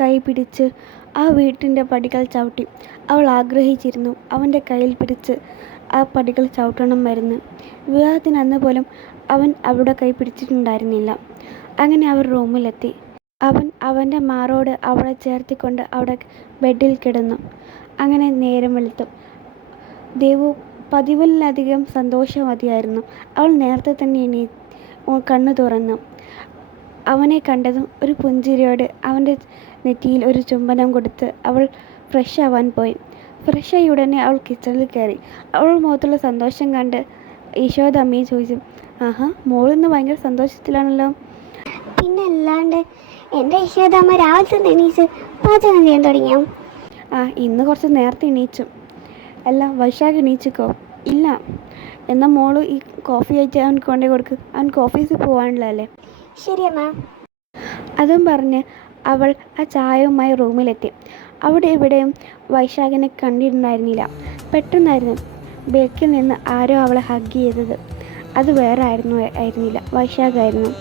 കൈ പിടിച്ച് ആ വീട്ടിൻ്റെ പടികൾ ചവിട്ടി. അവൾ ആഗ്രഹിച്ചിരുന്നു അവൻ്റെ കയ്യിൽ പിടിച്ച് ആ പടികൾ ചവിട്ടണമായിരുന്നു. വിവാഹത്തിന് അന്ന് പോലും അവൻ അവളുടെ കൈ പിടിച്ചിട്ടുണ്ടായിരുന്നില്ല. അങ്ങനെ അവർ റൂമിലെത്തി. അവൻ അവൻ്റെ മാറോട് അവളെ ചേർത്തിക്കൊണ്ട് അവിടെ ബെഡിൽ കിടന്നു. അങ്ങനെ നേരം വെളുത്തു. ദേവു പതിവിലധികം സന്തോഷവതിയായിരുന്നു. അവൾ നേരത്തെ തന്നെ കണ്ണു തുറന്നു. അവനെ കണ്ടതും ഒരു പുഞ്ചിരിയോടെ അവൻ്റെ നെറ്റിയിൽ ഒരു ചുംബനം കൊടുത്ത് അവൾ ഫ്രഷ് ആവാൻ പോയി. ഫ്രഷായി ഉടനെ അവൾ കിച്ചണിൽ കയറി. അവൾ മുഖത്തുള്ള സന്തോഷം കണ്ട് യശോദ അമ്മയെ ചോദിച്ചു, ആഹാ, മോളിന്ന് ഭയങ്കര സന്തോഷത്തിലാണല്ലോ. പിന്നെ അല്ലാണ്ട് എൻ്റെ യശോദാമ്മ രാവിലെ തന്നെ എണീച്ച് പാചകം ചെയ്യാൻ തുടങ്ങിയോ? ഇന്ന് കുറച്ച് നേരത്തെ എണീച്ചു. അല്ല, വൈശാഖ് എണീച്ചിക്കോ? ഇല്ല. എന്നാൽ മോള് ഈ കോഫി ആയിട്ട് അവൻ കൊണ്ടേ കൊടുക്ക്, അവൻ ഓഫീസിൽ പോകാനുള്ളതല്ലേ. ശരിയമ്മ. അതും പറഞ്ഞ് അവൾ ആ ചായയുമായി റൂമിലെത്തി. അവിടെ എവിടെയും വൈശാഖിനെ കണ്ടിട്ടുണ്ടായിരുന്നില്ല. പെട്ടെന്നായിരുന്നു ബേക്കിൽ നിന്ന് ആരോ അവളെ ഹഗ് ചെയ്തത്. അത് വേറെ ആയിരുന്നില്ല, വൈശാഖായിരുന്നു.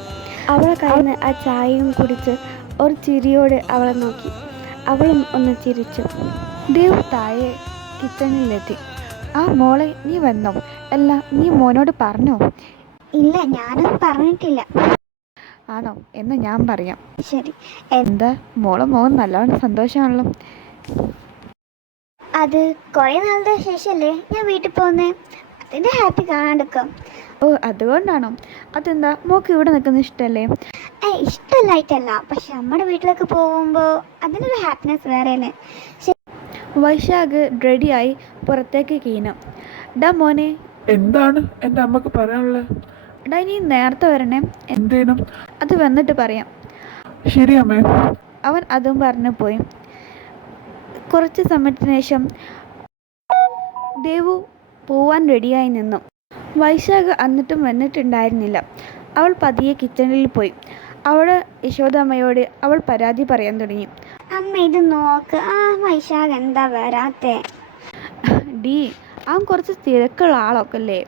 അവളെ കയ്യിൽ ആ ചായയും കുടിച്ച് ഒരു ചിരിയോടെ അവളെ നോക്കി. അവളും ഒന്ന് ചിരിച്ചു. ദേവ് താഴെ കിച്ചണിലെത്തി. ആ മോളെ, നീ വന്നോ? അല്ല, നീ മോനോട് പറഞ്ഞോ? ഇല്ല, ഞാനൊന്നും പറഞ്ഞിട്ടില്ല. ആണോ? എന്ന് ഞാൻ പറയാം. ശരി. എന്താ മോളെ മോൻ നല്ലോണം സന്തോഷമാണല്ലോ. അത് കുറേ നാളുടെ ശേഷമല്ലേ ഞാൻ വീട്ടിൽ പോകുന്നേ, അതിൻ്റെ ഹാപ്പി കാണാണ്ടിരിക്കാം. ഓ, അതുകൊണ്ടാണോ? അതെന്താ മോക്ക് ഇവിടെ നിൽക്കുന്ന ഇഷ്ടമല്ലേ? ഇഷ്ടമല്ലായിട്ടല്ല, പക്ഷെ നമ്മുടെ വീട്ടിലേക്ക് പോകുമ്പോൾ അതിനൊരു ഹാപ്പിനെസ് വേറെയല്ലേ. വൈശാഖ് റെഡിയായി പുറത്തേക്ക് കീഞ്ഞു. ഡാ മോനെ. എന്താണ് എൻ്റെ അമ്മക്ക് പറയാനുള്ളത്? ഡാ, നീ നേരത്തെ വരണേ. എന്തേനും? അത് വന്നിട്ട് പറയാം. ശരി അമ്മേ. അവൻ അതും പറഞ്ഞു പോയി. കുറച്ച് സമയത്തിന് ശേഷം ദേവു പോവാൻ റെഡിയായി നിന്നു. വൈശാഖ് എന്നിട്ടും വന്നിട്ടുണ്ടായിരുന്നില്ല. അവൾ പതിയെ കിച്ചണിൽ പോയി. അവിടെ യശോദാമ്മയോട് അവൾ പരാതി പറയാൻ തുടങ്ങി. അമ്മ ഇത് നോക്ക്, വൈശാഖ് എന്താ വരാത്തെ? ഡി, അവൻ കുറച്ച് തിരക്കുള്ള ആളൊക്കെ അല്ലേ.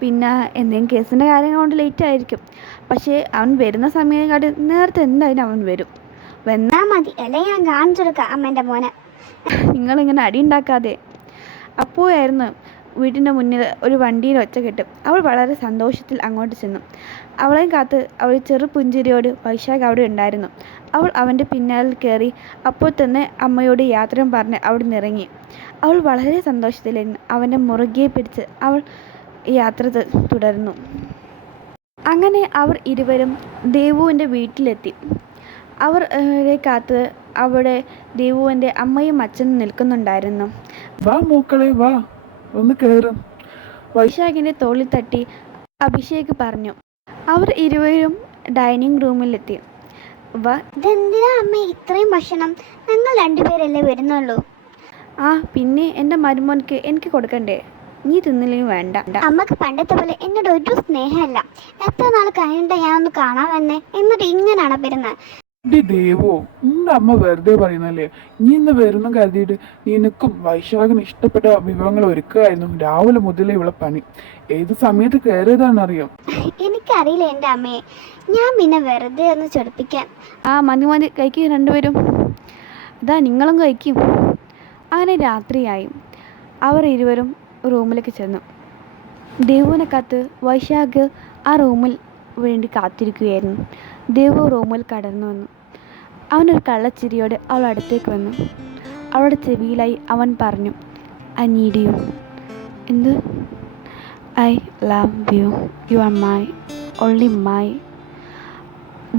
പിന്നെ എന്തെങ്കിലും കേസിൻ്റെ കാര്യം കൊണ്ട് ലേറ്റ് ആയിരിക്കും. പക്ഷേ അവൻ വരുന്ന സമയം കാട്ടി നേരത്തെ എന്തായാലും അവൻ വരും. വന്നാ മതി, അല്ലേ ഞാൻ കാണിച്ചെടുക്കാം അമ്മേൻ്റെ മോനെ. നിങ്ങളിങ്ങനെ അടി ഉണ്ടാക്കാതെ. അപ്പോഴായിരുന്നു വീട്ടിൻ്റെ മുന്നിൽ ഒരു വണ്ടിയിൽ ഒച്ച കെട്ടും. അവൾ വളരെ സന്തോഷത്തിൽ അങ്ങോട്ട് ചെന്നു. അവളെയും കാത്ത് അവൾ ചെറു പുഞ്ചിരിയോട് വൈശാഖ് അവിടെ ഉണ്ടായിരുന്നു. അവൾ അവൻ്റെ പിന്നാലിൽ കയറി. അപ്പോൾ തന്നെ അമ്മയോട് യാത്രയും പറഞ്ഞ് അവിടെ നിന്നിറങ്ങി. അവൾ വളരെ സന്തോഷത്തിലായിരുന്നു. അവൻ്റെ മുറുകെ പിടിച്ച് അവൾ യാത്ര തുടർന്നു. അങ്ങനെ അവർ ഇരുവരും ദേവുവിൻ്റെ വീട്ടിലെത്തി. അവർ കാത്ത് അവിടെ ദേവുവിൻ്റെ അമ്മയും അച്ഛനും നിൽക്കുന്നുണ്ടായിരുന്നു. വാ മൂക്കളെ, വാ, ഒന്ന് കയറും. വൈശാഖിൻ്റെ തോളിൽ തട്ടി അഭിഷേക് പറഞ്ഞു. അവർ ഇരുവരും ഡൈനിങ് റൂമിലെത്തി. ഇതെന്തിനാ അമ്മ ഇത്രയും ഭക്ഷണം? ഞങ്ങൾ രണ്ടുപേരല്ലേ വരുന്നുള്ളൂ. പിന്നെ എൻ്റെ മരുമോനക്ക് എനിക്ക് കൊടുക്കണ്ടേ? നീ തിന്നില്ലെങ്കിൽ വേണ്ട. അമ്മക്ക് പണ്ടത്തെ പോലെ എന്നോട് ഒരു സ്നേഹമല്ല. എത്ര നാൾ കഴിഞ്ഞിട്ട് ഞാനൊന്ന് കാണാൻ വന്നേ, എന്നിട്ട് ഇങ്ങനാണ് വരുന്നത്. ദേവോ, നിന്റെ അമ്മ വെറുതെ പറയുന്നല്ലേ. നീ ഇന്ന് വരുന്ന കരുതിയിട്ട് നിനക്കും വൈശാഖിന് ഇഷ്ടപ്പെട്ട വിഭവങ്ങൾ ഒരുക്കുകയായിരുന്നു രാവിലെ മുതലേ ഇവിടെ പണി. ഏത് സമയത്ത് കയറിയതാണെന്നറിയോ? എനിക്കറിയില്ല എൻ്റെ അമ്മയെ, ഞാൻ പിന്നെ വെറുതെ ഒന്ന് ചൊടിപ്പിക്കാൻ. മതി കഴിക്കും രണ്ടുപേരും. ഇതാ നിങ്ങളും കഴിക്കും. അങ്ങനെ രാത്രിയായി. അവർ ഇരുവരും റൂമിലേക്ക് ചെന്നു. ദേവുവിനെ കാത്ത് വൈശാഖ് ആ റൂമിൽ വേണ്ടി കാത്തിരിക്കുകയായിരുന്നു. ദേവു റൂമിൽ കടന്നു വന്നു. അവനൊരു കള്ളച്ചിരിയോടെ അവൾ അടുത്തേക്ക് വന്നു. അവളുടെ ചെവിയിലായി അവൻ പറഞ്ഞു, ഐ നീഡ് യു. എന്ത്? I love you, you are my, only my.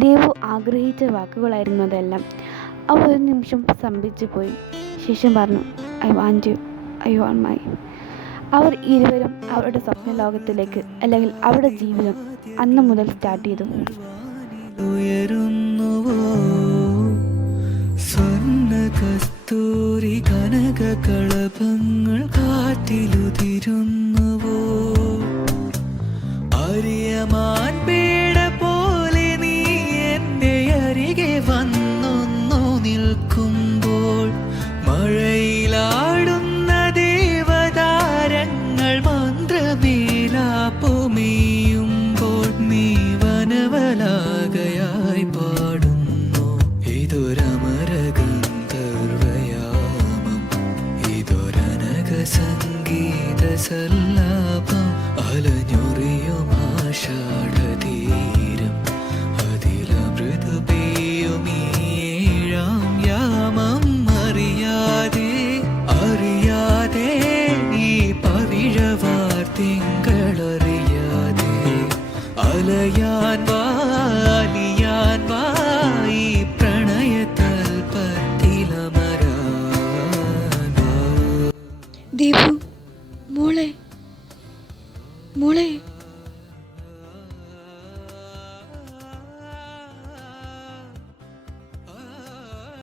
Devu ആഗ്രഹിച്ച വാക്കുകളായിരുന്നു അതെല്ലാം. അവൾ ഒരു നിമിഷം സ്തംഭിച്ചു പോയി. ശേഷം പറഞ്ഞു, I want you, I want my. അവർ ഇരുവരും അവരുടെ സ്വപ്ന ലോകത്തിലേക്ക്, അല്ലെങ്കിൽ അവരുടെ ജീവിതം അന്ന് മുതൽ സ്റ്റാർട്ട് ചെയ്തു. സ്വർണ്ണ കസ്തൂരി കനക കളഭങ്ങൾ കാറ്റിലുതിരുന്നുവോ? അറിയമാൻ പേട പോലെ നീ എൻ്റെ അരികെ വന്നൊന്നു നിൽക്കുമ്പോൾ, മഴയിലാടുന്ന ദേവതാരങ്ങൾ മന്ത്രമേലാപ്പുമെയ്യുമ്പോൾ, നീ വനവലാകയായി പാടുന്നു ഇതൊരമരക ഗീതസല്ലാപം അലഞ്ഞൊറിയും ആഷാഢതീ